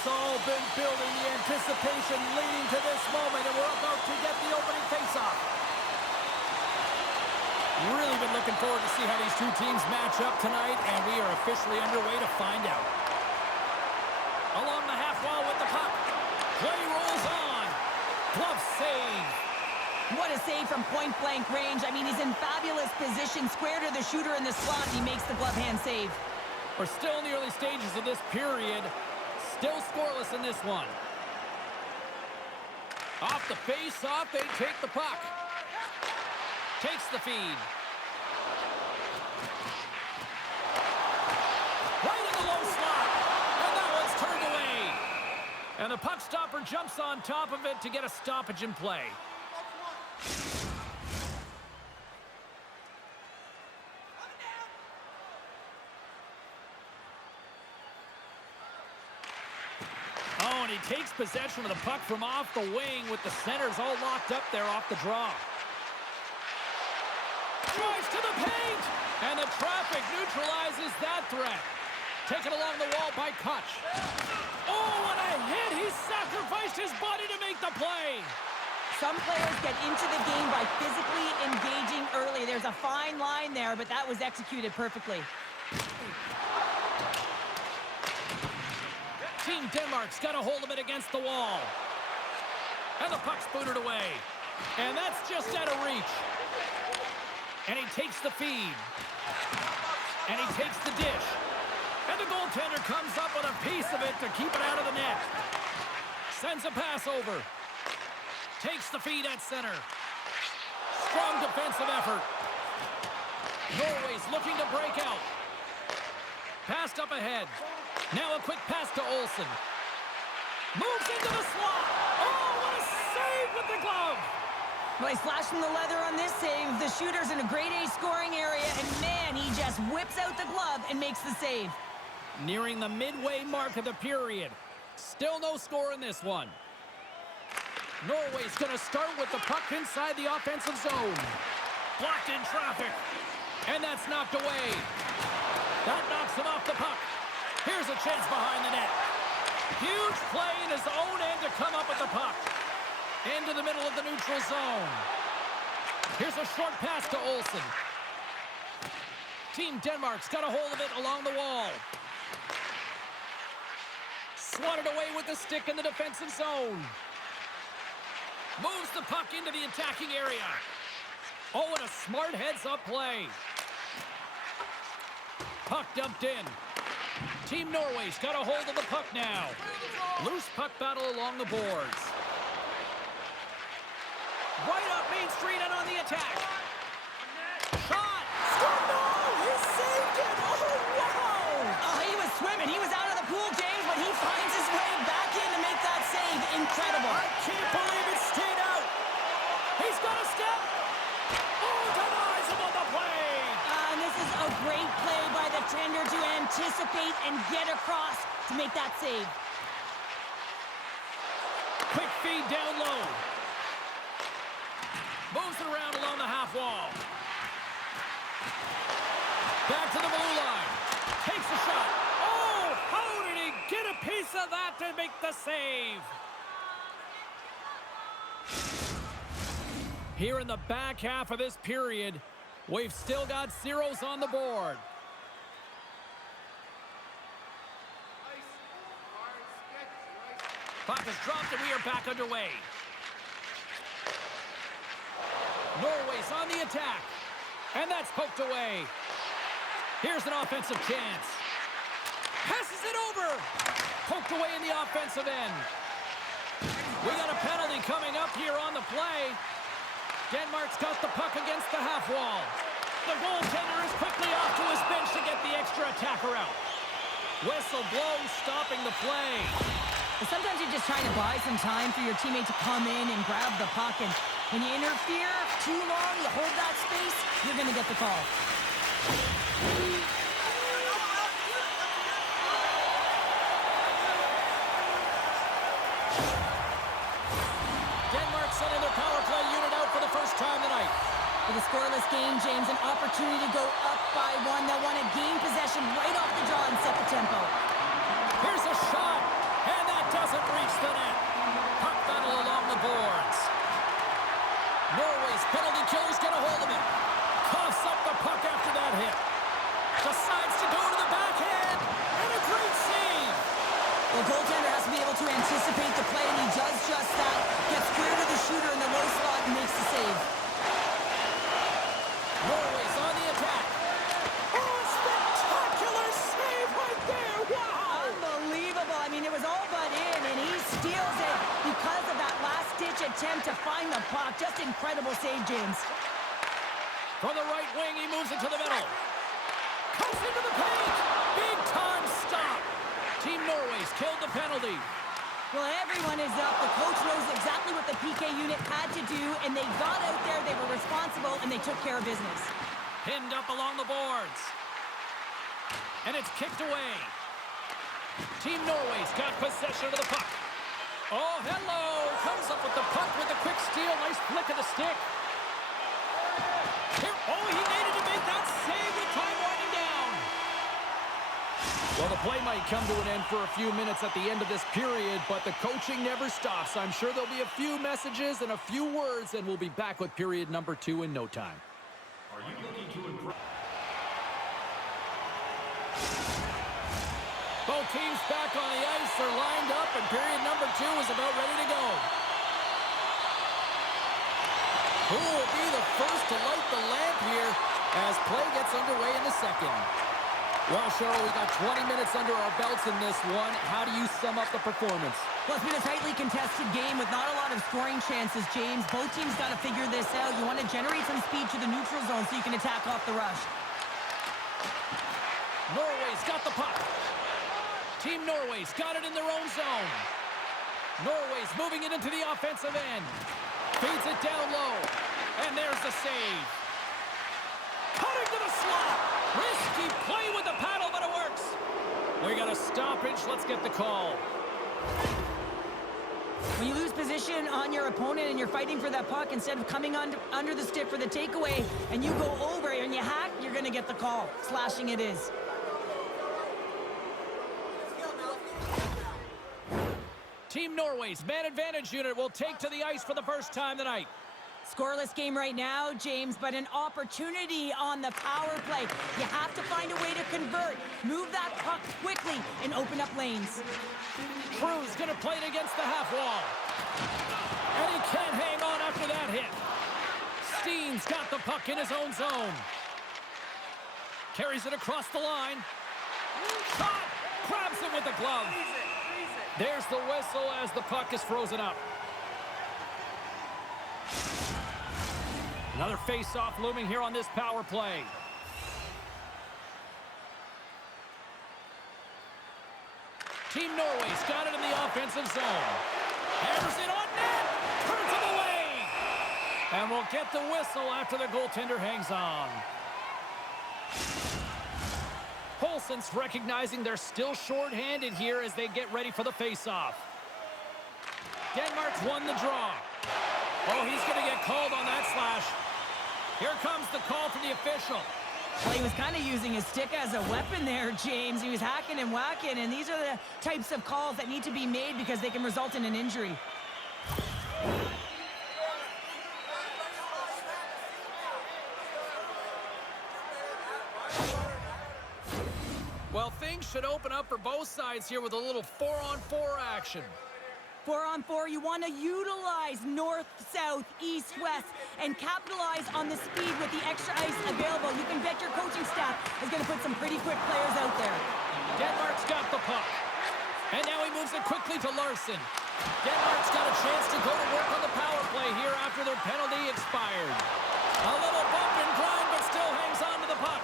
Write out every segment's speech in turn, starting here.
It's all been building, the anticipation leading to this moment, and we're about to get the opening face-off. Really been looking forward to see how these two teams match up tonight, and we are officially underway to find out. Along the half wall with the puck. Play rolls on. Glove save. What a save from point-blank range. I mean, he's in fabulous position, square to the shooter in the slot, and he makes the glove hand save. We're still in the early stages of this period. Still scoreless in this one. Off the face-off, they take the puck. Takes the feed. Right in the low slot. And that one's turned away. And the puck stopper jumps on top of it to get a stoppage in play. Oh, and he takes possession of the puck from off the wing with the centers all locked up there off the draw. Drives to the paint, and the traffic neutralizes that threat. Taken along the wall by Kutch. Oh, what a hit! He sacrificed his body to make the play. Some players get into the game by physically engaging early. There's a fine line there, but that was executed perfectly. Team Denmark's got a hold of it against the wall. And the puck's booted away. And that's just out of reach. And he takes the feed. And he takes the dish. And the goaltender comes up with a piece of it to keep it out of the net. Sends a pass over. Takes the feed at center. Strong defensive effort. Norway's looking to break out. Passed up ahead. Now a quick pass to Olsen. Moves into the slot. Oh, what a save with the glove. Well, he's flashing the leather on this save. The shooter's in a grade A scoring area, and man, he just whips out the glove and makes the save. Nearing the midway mark of the period. Still no score in this one. Norway's going to start with the puck inside the offensive zone. Blocked in traffic. And that's knocked away. That knocks him off the puck. Here's a chance behind the net. Huge play in his own end to come up with the puck. Into the middle of the neutral zone. Here's a short pass to Olsen. Team Denmark's got a hold of it along the wall. Swatted away with the stick in the defensive zone. Moves the puck into the attacking area. Oh, and a smart heads-up play. Puck dumped in. Team Norway's got a hold of the puck now. Loose puck battle along the boards. Right up Main Street and on the attack. Shot! Score! No! He saved it! Oh, wow! Oh, he was swimming. He was out of the pool, James, but he finds his way back in to make that save. Incredible. I can't believe it stayed out. He's got a step. Oh, denies him on the play. And this is a great play by the tender to anticipate and get across to make that save. Quick feed down low. Moves it around along the half wall. Back to the blue line. Takes a shot. Oh, how did he get a piece of that to make the save? Here in the back half of this period, we've still got zeros on the board. Puck is dropped and we are back underway. Norway's on the attack. And that's poked away. Here's an offensive chance. Passes it over. Poked away in the offensive end. We got a penalty coming up here on the play. Denmark's got the puck against the half wall. The goaltender is quickly off to his bench to get the extra attacker out. Whistle blows, stopping the play. Sometimes you're just trying to buy some time for your teammate to come in and grab the puck, and when you interfere too long, you hold that space, you're going to get the call. Denmark sending their power play unit out for the first time tonight. With a scoreless game, James, an opportunity to go up by one. They'll want to gain possession right off the draw and set the tempo. Here's a shot, and that Breaks the net. Puck battle along the boards. Norway's penalty killers get a hold of it. Coughs up the puck after that hit. Decides to go to the backhand. And a great save. Well, goaltender has to be able to anticipate the play, and he does just that. Gets clear to the shooter in the low slot and makes the save. Norway's on the attack. Oh, spectacular save right there. Wow. Unbelievable. I mean, it was all but in, and he steals it because of that last-ditch attempt to find the puck. Just incredible save, James. From the right wing, he moves it to the middle. Comes into the paint. Big-time stop. Team Norway's killed the penalty. Well, everyone is up. The coach knows exactly what the PK unit had to do, and they got out there, they were responsible, and they took care of business. Pinned up along the boards. And it's kicked away. Team Norway's got possession of the puck. Oh, hello. Comes up with the puck with a quick steal. Nice flick of the stick. Here. Oh, he needed to make that save with time winding down. Well, the play might come to an end for a few minutes at the end of this period, but the coaching never stops. I'm sure there'll be a few messages and a few words, and we'll be back with period number 2 in no time. Are you looking to improve? Both teams back on the ice. They're lined up, and period number 2 is about ready to go. Who will be the first to light the lamp here as play gets underway in the second? Well, Cheryl, we got 20 minutes under our belts in this one. How do you sum up the performance? Well, it's been a tightly contested game with not a lot of scoring chances, James. Both teams got to figure this out. You want to generate some speed to the neutral zone so you can attack off the rush. Norway's got the puck. Team Norway's got it in their own zone. Norway's moving it into the offensive end. Feeds it down low. And there's the save. Cutting to the slot. Risky play with the paddle, but it works. We got a stoppage. Let's get the call. When you lose position on your opponent and you're fighting for that puck, instead of coming under the stick for the takeaway, and you go over and you hack, you're going to get the call. Slashing it is. Team Norway's man advantage unit will take to the ice for the first time tonight. Scoreless game right now, James, but an opportunity on the power play. You have to find a way to convert. Move that puck quickly and open up lanes. Cruz going to play it against the half wall. And he can't hang on after that hit. Steen's got the puck in his own zone. Carries it across the line. Shot! Grabs it with the glove. There's the whistle as the puck is frozen up. Another face-off looming here on this power play. Team Norway's got it in the offensive zone. Hammers it on net. Turns it away. And we'll get the whistle after the goaltender hangs on. Poulsen's recognizing they're still short-handed here as they get ready for the face-off. Denmark's won the draw. Oh, he's going to get called on that slash. Here comes the call from the official. Well, he was kind of using his stick as a weapon there, James. He was hacking and whacking, and these are the types of calls that need to be made because they can result in an injury. Well, things should open up for both sides here with a little 4-on-4 action. 4-on-4, you want to utilize north, south, east, west, and capitalize on the speed with the extra ice available. You can bet your coaching staff is going to put some pretty quick players out there. Denmark's got the puck. And now he moves it quickly to Larson. Denmark's got a chance to go to work on the power play here after their penalty expired. A little bump and grind, but still hangs on to the puck.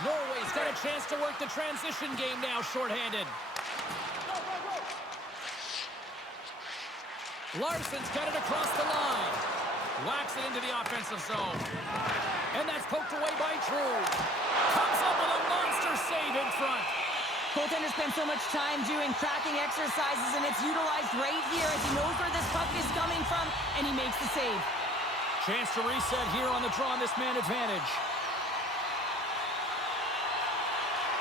Norway's got a chance to work the transition game now, shorthanded. Larson's got it across the line. Whacks it into the offensive zone. And that's poked away by Drew. Comes up with a monster save in front. Goaltender spends so much time doing tracking exercises, and it's utilized right here as he knows where this puck is coming from, and he makes the save. Chance to reset here on the draw on this man advantage.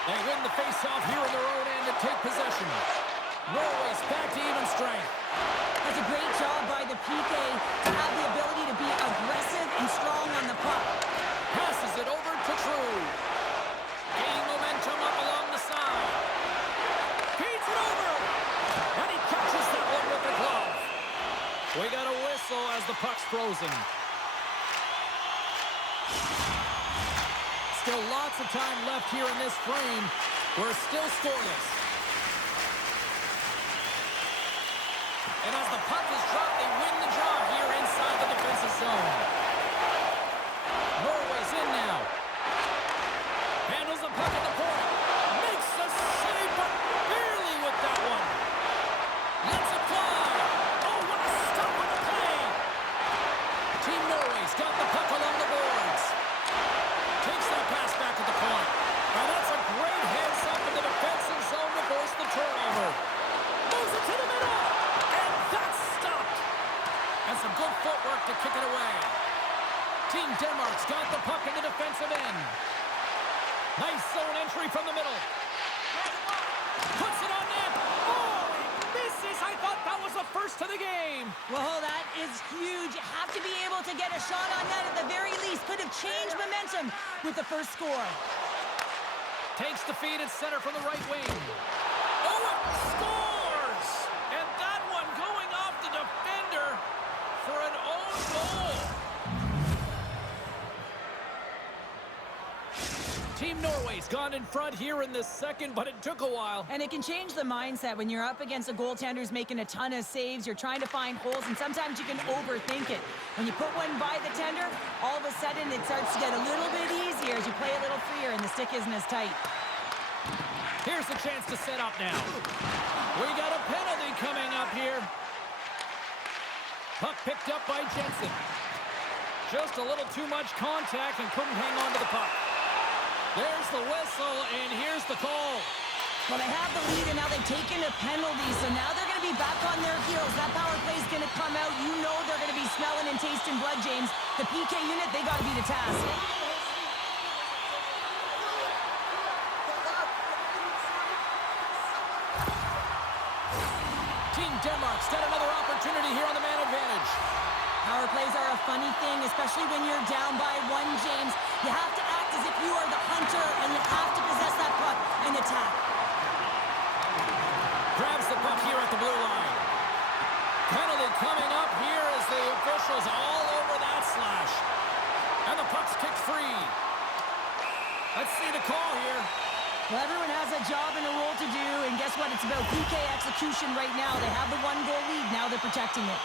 They win the faceoff here in their own end and take possession. Norway's back to even strength. That's a great job by the PK to have the ability to be aggressive and strong on the puck. Passes it over to True. Gaining momentum up along the side. Feeds it over. And he catches that one with the glove. We got a whistle as the puck's frozen. Still lots of time left here in this frame. We're still scoreless. And as the puck is dropped, they win the draw here inside the defensive zone. Norway's in now. Handles the puck at the point. Makes a save, but barely with that one. Lets it fly. Oh, what a stop on the play. Team Norway's got the puck along the boards. Takes that pass back at the point. Now that's a great heads up in the defensive zone to force the turnover. Moves it to the middle. And that's stopped. And some good footwork to kick it away. Team Denmark's got the puck in the defensive end. Nice zone entry from the middle. Puts it on net. Oh, he misses. I thought that was the first of the game. Well, that is huge. You have to be able to get a shot on net at the very least. Could have changed momentum with the first score. Takes the feed at center from the right wing. Oh, it scores! And that one going off the defender for an own goal. Team Norway's gone in front here in the second, but it took a while. And it can change the mindset when you're up against a goaltender who's making a ton of saves. You're trying to find holes, and sometimes you can overthink it. When you put one by the tender, all of a sudden it starts to get a little bit easier as you play a little freer and the stick isn't as tight. Here's the chance to set up now. We got a penalty coming up here. Puck picked up by Jensen. Just a little too much contact and couldn't hang on to the puck. There's the whistle, and here's the call. Well, they have the lead, and now they've taken a penalty, so now they're going to be back on their heels. That power play is going to come out. You know they're going to be smelling and tasting blood, James. The PK unit, they got to be the task. Team Denmark's got another opportunity here on the man advantage. Power plays are a funny thing, especially when you're down by one, James. You have to act as if you are the hunter, and you have to possess that puck and attack. Grabs the puck here at the blue line. Penalty coming up here as the officials all over that slash. And the puck's kicked free. Let's see the call here. Well, everyone has a job and a role to do, and guess what? It's about PK execution right now. They have the one-goal lead. Now they're protecting it.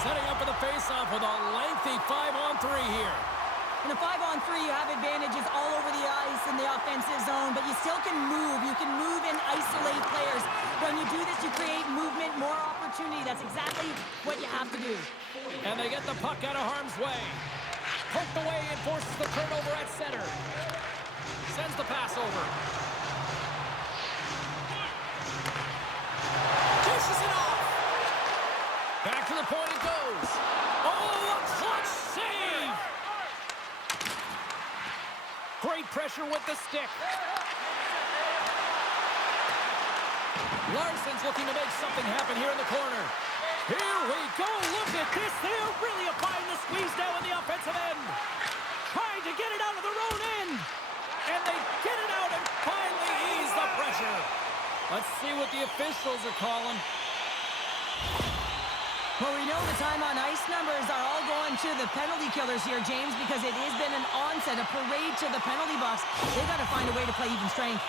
Setting up for the face-off with a lengthy 5-on-3 here. In a 5-on-3, you have advantages all over the ice in the offensive zone, but you still can move. You can move and isolate players. When you do this, you create movement, more opportunity. That's exactly what you have to do. And they get the puck out of harm's way. Poked away and forces the turnover at center. Sends the pass over. Dishes it off. Back to the point it goes. Oh, a clutch save! Great pressure with the stick. Larsson's looking to make something happen here in the corner. Here we go. Look at this. They're really applying the squeeze now in the offensive end. Trying to get it out of their own end. And they get it out and finally ease the pressure. Let's see what the officials are calling. Well, we know the time on ice numbers are all going to the penalty killers here, James, because it has been an onset, a parade to the penalty box. They've got to find a way to play even strength.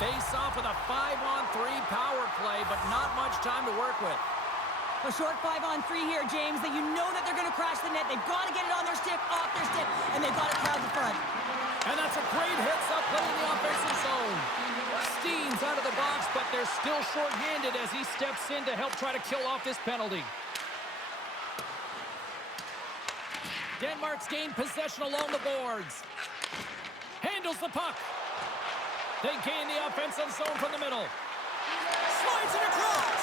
Face off with a 5-on-3 power play, but not much time to work with. A short 5-on-3 here, James, that you know that they're going to crash the net. They've got to get it on their stick, off their stick, and they've got to crowd the front. And that's a great hits-up play in the offensive zone. Steen's out of the box, but they're still short-handed as he steps in to help try to kill off this penalty. Denmark's gained possession along the boards. handles the puck. They gain the offensive zone from the middle. Slides it across.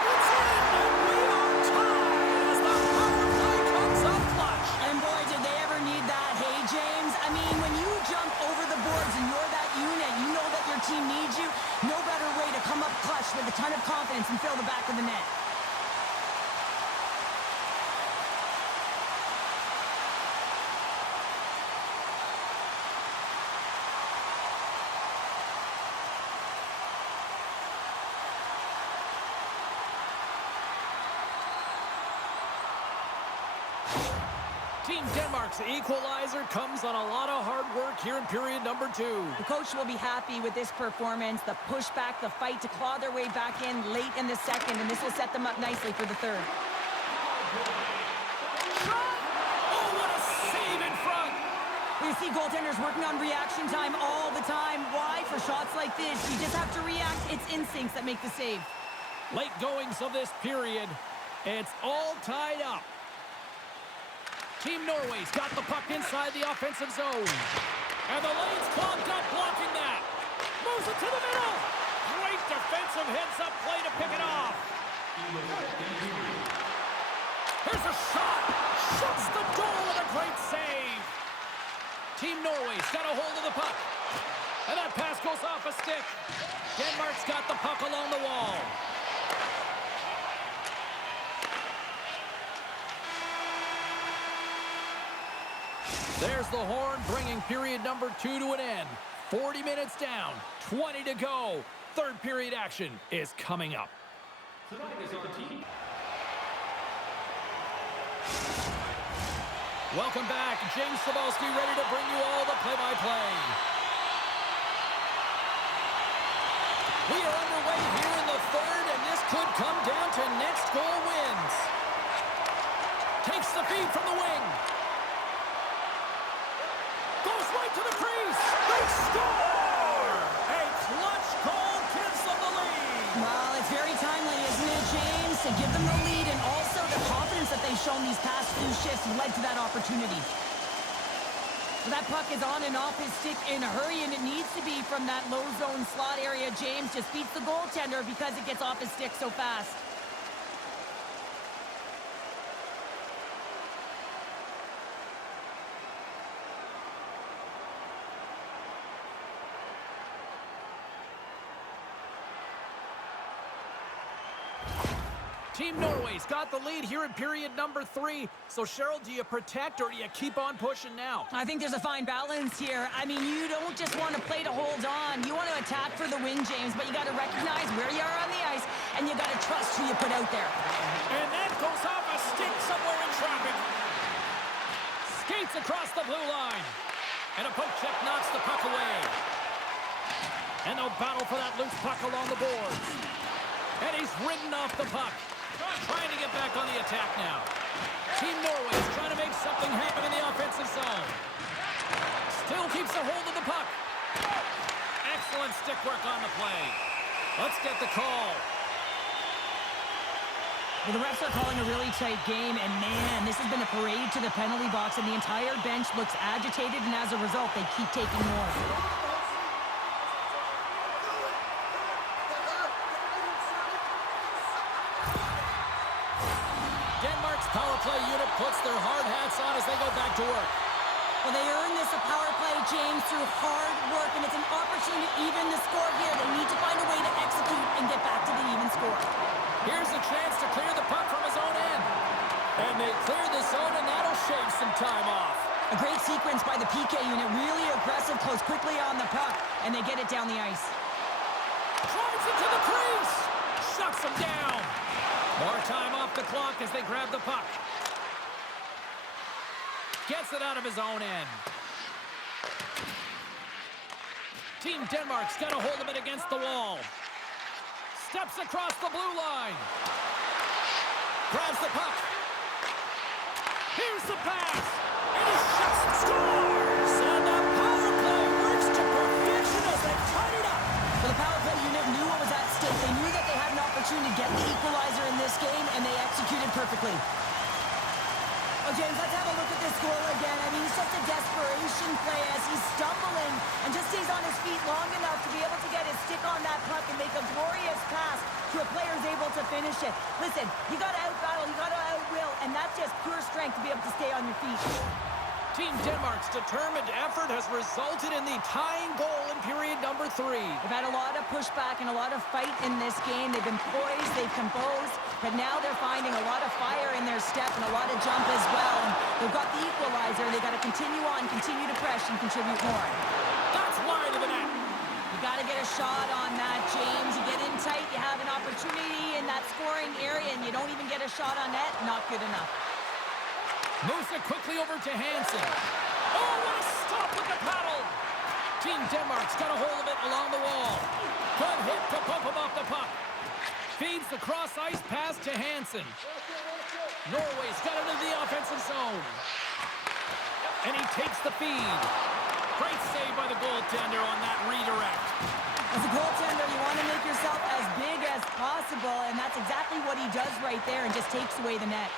It's in, and we are tied as the power play comes up clutch. And boy, did they ever need that, hey, James? I mean, when you jump over the boards and you're that unit, you know that your team needs you. No better way to come up clutch with a ton of confidence and fill the back of the net. Team Denmark's equalizer comes on a lot of hard work here in period number 2. The coach will be happy with this performance, the pushback, the fight to claw their way back in late in the second, and this will set them up nicely for the third. Oh, what a save in front! You see goaltenders working on reaction time all the time. Why? For shots like this, you just have to react. It's instincts that make the save. Late goings of this period. It's all tied up. Team Norway's got the puck inside the offensive zone. And the lane's clogged up, blocking that. Moves it to the middle. Great defensive heads-up play to pick it off. Here's a shot. Shuts the door with a great save. Team Norway's got a hold of the puck. And that pass goes off a stick. Denmark's got the puck along the wall. There's the horn, bringing period number 2 to an end. 40 minutes down, 20 to go. Third period action is coming up. Tonight is our team. Welcome back. James Cebulski ready to bring you all the play-by-play. We are underway here in the third, and this could come down to next goal wins. Takes the feed from the wing. Goes right to the crease. They score! A clutch goal gives them the lead. Well, it's very timely, isn't it, James? To give them the lead, and also the confidence that they've shown these past few shifts led to that opportunity. So that puck is on and off his stick in a hurry, and it needs to be from that low zone slot area. James just beats the goaltender because it gets off his stick so fast. Team Norway's got the lead here in period number 3. So, Cheryl, do you protect or do you keep on pushing now? I think there's a fine balance here. I mean, you don't just want to play to hold on. You want to attack for the win, James, but you got to recognize where you are on the ice, and you got to trust who you put out there. And that goes off a stick somewhere in traffic. Skates across the blue line. And a poke check knocks the puck away. And they'll battle for that loose puck along the boards. And he's ridden off the puck. Trying to get back on the attack now. Team Norway is trying to make something happen in the offensive zone. Still keeps a hold of the puck. Excellent stick work on the play. Let's get the call. Well, the refs are calling a really tight game, and man, this has been a parade to the penalty box, and the entire bench looks agitated, and as a result, they keep taking more. Power play unit puts their hard hats on as they go back to work. Well, they earn this a power play, James, through hard work, and it's an opportunity to even the score here. They need to find a way to execute and get back to the even score. Here's a chance to clear the puck from his own end. And they clear the zone, and that'll shave some time off. A great sequence by the PK unit, really aggressive, close quickly on the puck, and they get it down the ice. Drives it to the crease. Shuts him down. More time off the clock as they grab the puck. Gets it out of his own end. Team Denmark's got a hold of it against the wall. Steps across the blue line. Grabs the puck. Here's the pass. And he shuts and scores. And the power play works to perfection as they tied it up. Well, the power play unit knew what was at stake. They knew that they had an opportunity to get the equalizer in this game, and they executed perfectly. Oh, James, let's have a look at this goal again. I mean, it's just a desperation play as he's stumbling and just stays on his feet long enough to be able to get his stick on that puck and make a glorious pass to a player who's able to finish it. Listen, you got to out-battle, you got to out-will, and that's just pure strength to be able to stay on your feet. Team Denmark's determined effort has resulted in the tying goal in period number 3. They've had a lot of pushback and a lot of fight in this game. They've been poised, they've composed, but now they're finding a lot of fire in their step and a lot of jump as well. And they've got the equalizer. They've got to continue on, continue to press, and contribute more. That's wide of the net. You got to get a shot on that, James. You get in tight, you have an opportunity in that scoring area, and you don't even get a shot on net. Not good enough. Moves it quickly over to Hansen. Oh, what a stop with the paddle! Team Denmark's got a hold of it along the wall. Good hit to bump him off the puck. Feeds the cross-ice pass to Hansen. Norway's got it into the offensive zone. And he takes the feed. Great save by the goaltender on that redirect. As a goaltender, you want to make yourself as big as possible, and that's exactly what he does right there and just takes away the net.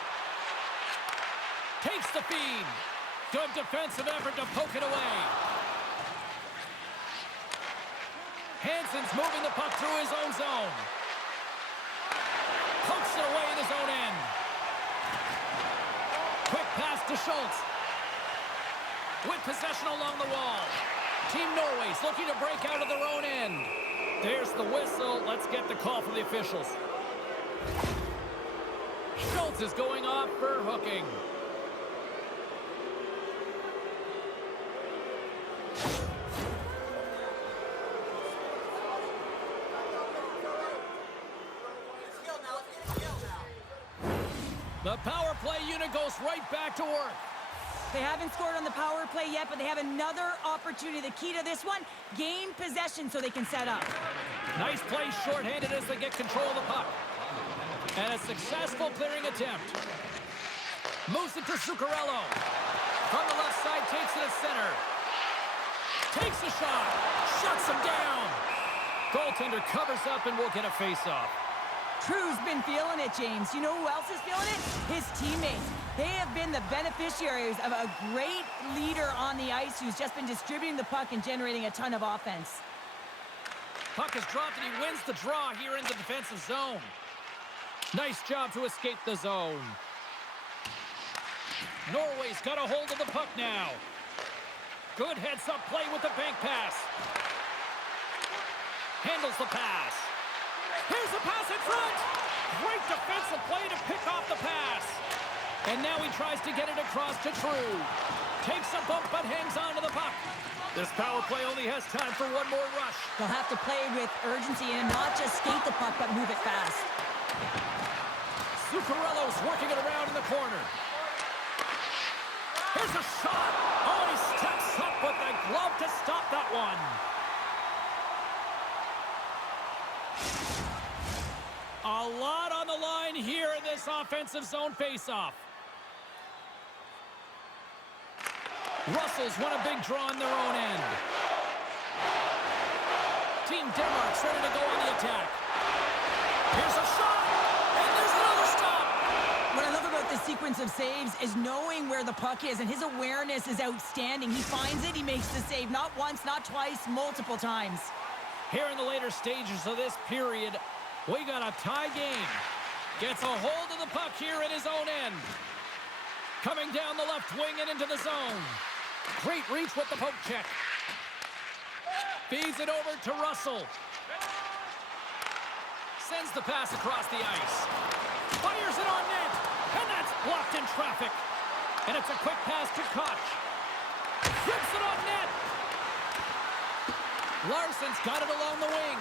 Takes the feed. Good defensive effort to poke it away. Hansen's moving the puck through his own zone. Pokes it away in his own end. Quick pass to Schultz. With possession along the wall. Team Norway's looking to break out of their own end. There's the whistle. Let's get the call from the officials. Schultz is going off for hooking. The power play unit goes right back to work. They haven't scored on the power play yet, but they have another opportunity. The key to this one, gain possession so they can set up. Nice play shorthanded as they get control of the puck. And a successful clearing attempt. Moves it to Zuccarello. From the left side, takes it at center. Takes a shot. Shuts him down. Goaltender covers up and will get a face-off. True's been feeling it, James. You know who else is feeling it? His teammates. They have been the beneficiaries of a great leader on the ice who's just been distributing the puck and generating a ton of offense. Puck is dropped and he wins the draw here in the defensive zone. Nice job to escape the zone. Norway's got a hold of the puck now. Good heads-up play with the bank pass. Handles the pass. Here's the pass in front. Great defensive play to pick off the pass. And now he tries to get it across to True. Takes a bump but hangs on to the puck. This power play only has time for one more rush. They'll have to play with urgency and not just skate the puck, but move it fast. Zuccarello's working it around in the corner. Here's a shot. Oh, he steps up with the glove to stop that one. A lot on the line here in this offensive zone faceoff. Russell's won a big draw in their own end. Team Denmark's ready to go on the attack. Here's a shot, and there's another stop. What I love about this sequence of saves is knowing where the puck is, and his awareness is outstanding. He finds it, he makes the save, not once, not twice, multiple times. Here in the later stages of this period, we got a tie game. Gets a hold of the puck here in his own end. Coming down the left wing and into the zone. Great reach with the poke check. Feeds it over to Russell. Sends the pass across the ice. Fires it on net. And that's blocked in traffic. And it's a quick pass to Koch. Rips it on net. Larsson's got it along the wing.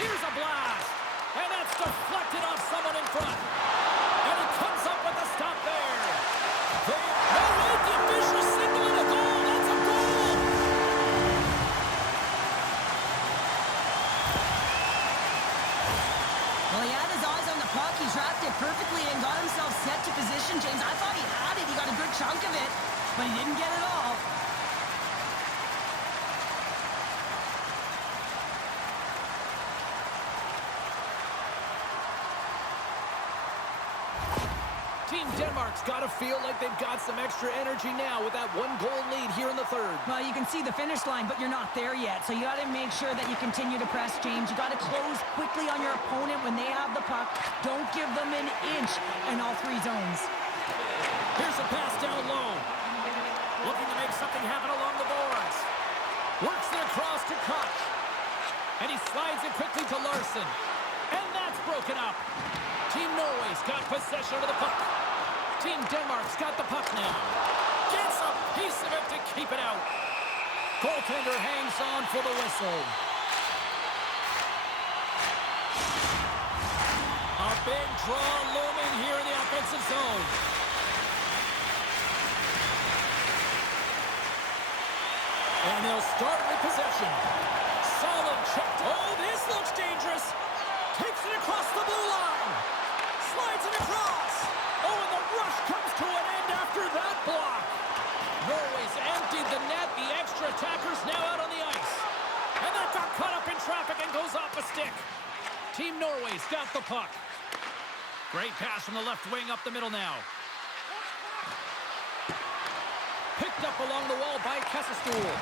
Here's a blast. And that's deflected off someone in front. And he comes up with a stop there. The official signaling a goal. That's a goal. Well, he had his eyes on the puck. He trapped it perfectly and got himself set to position, James. I thought he had it. He got a good chunk of it, but he didn't get it all. Team Denmark's got to feel like they've got some extra energy now with that one-goal lead here in the third. Well, you can see the finish line, but you're not there yet. So you got to make sure that you continue to press, James. You got to close quickly on your opponent when they have the puck. Don't give them an inch in all three zones. Here's a pass down low. Looking to make something happen along the boards. Works it across to Koch. And he slides it quickly to Larson. And that's broken up. Team Norway's got possession of the puck. Team Denmark's got the puck now. Gets a piece of it to keep it out. Goaltender hangs on for the whistle. A big draw looming here in the offensive zone. And they'll start with possession. Solid check. Oh, this looks dangerous. Takes it across the blue line. Slides it across. Oh, and the rush comes to an end after that block. Norway's emptied the net. The extra attacker's now out on the ice. And that got caught up in traffic and goes off a stick. Team Norway's got the puck. Great pass from the left wing up the middle now. Picked up along the wall by Kesselstool.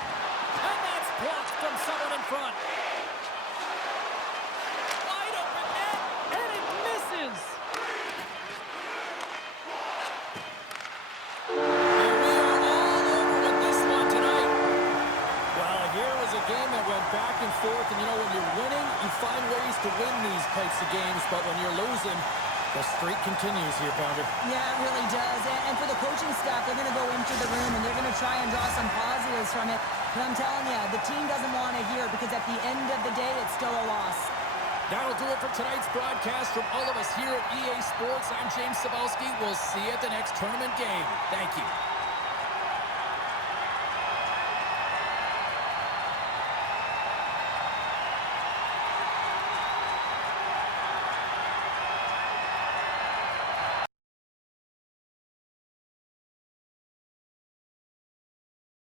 And that's blocked from someone in front. Wide open net, and it misses. And we are all over with this one tonight. Well, here was a game that went back and forth, and you know, when you're winning, you find ways to win these types of games, but when you're losing, the streak continues here, Pounder. Yeah, it really does. And for the coaching staff, they're going to go into the room and they're going to try and draw some positives from it. But I'm telling you, the team doesn't want to hear it because at the end of the day, it's still a loss. That'll do it for tonight's broadcast from all of us here at EA Sports. I'm James Cebulski. We'll see you at the next tournament game. Thank you.